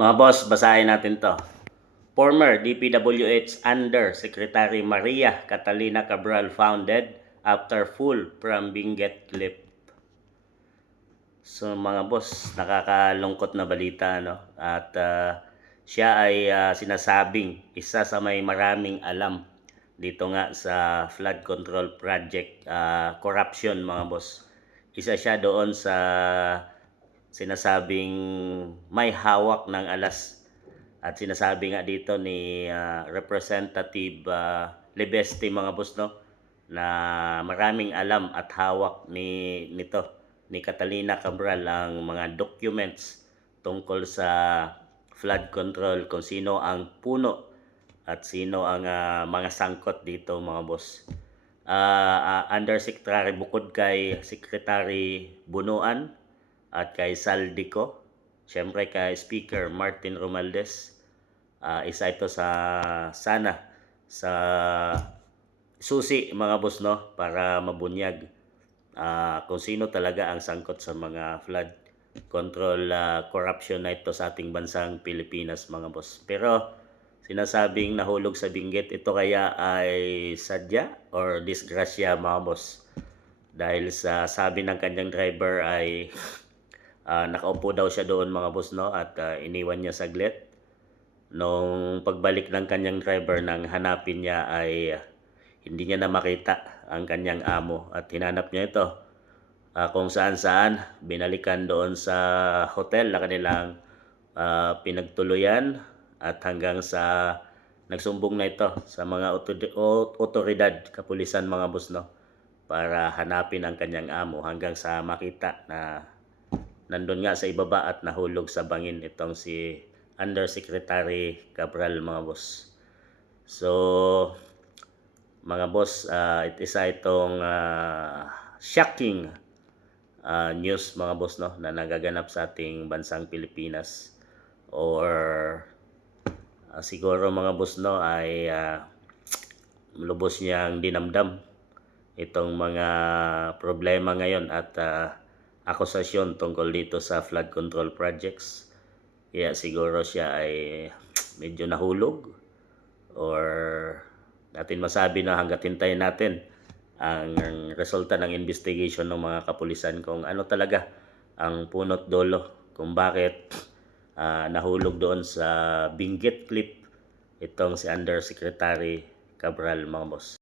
Mga boss, basahin natin to. Former DPWH Under Secretary Maria Catalina Cabral founded after full from Benguet clip. So mga boss, nakakalungkot na balita, no? At siya ay sinasabing isa sa may maraming alam dito nga sa flood control project corruption, mga boss. Isa siya doon sa sinasabing may hawak ng alas. At sinasabi nga dito ni Representative Lebeste, mga boss, no, na maraming alam at hawak ni Catalina Cabral ang mga documents tungkol sa flood control, kung sino ang puno at sino ang mga sangkot dito, mga boss. Undersecretary bukod kay Secretary Bunuan at kay Saldico, siyempre kay Speaker Martin Romualdez, isa ito sa susi, mga boss, no, para mabunyag kung sino talaga ang sangkot sa mga flood control corruption na ito sa ating bansang Pilipinas, mga boss. Pero sinasabing nahulog sa Benguet, ito kaya ay sadya or disgrasya, mga boss, dahil sa sabi ng kanyang driver ay nakaupo daw siya doon, mga boss, no, at iniwan niya saglit. Nung pagbalik ng kanyang driver nang hanapin niya ay hindi niya na makita ang kanyang amo at hinanap niya ito kung saan binalikan doon sa hotel na kanilang pinagtuluyan, at hanggang sa nagsumbong na ito sa mga otoridad, kapulisan, mga boss, no, para hanapin ang kanyang amo hanggang sa makita na nandun nga sa ibaba at nahulog sa bangin itong si Undersecretary Cabral, mga boss. So mga boss, isa itong shocking news, mga boss, no, na nagaganap sa ating bansang Pilipinas, or siguro, mga boss, no, ay lubos niyang dinamdam itong mga problema ngayon at akusasyon tungkol dito sa flood control projects. Kaya siguro siya ay medyo nahulog, or natin masabi na hanggat hintayin natin ang resulta ng investigation ng mga kapulisan kung ano talaga ang punot dulo kung bakit nahulog doon sa Benguet clip itong si Undersecretary Cabral, mga boss.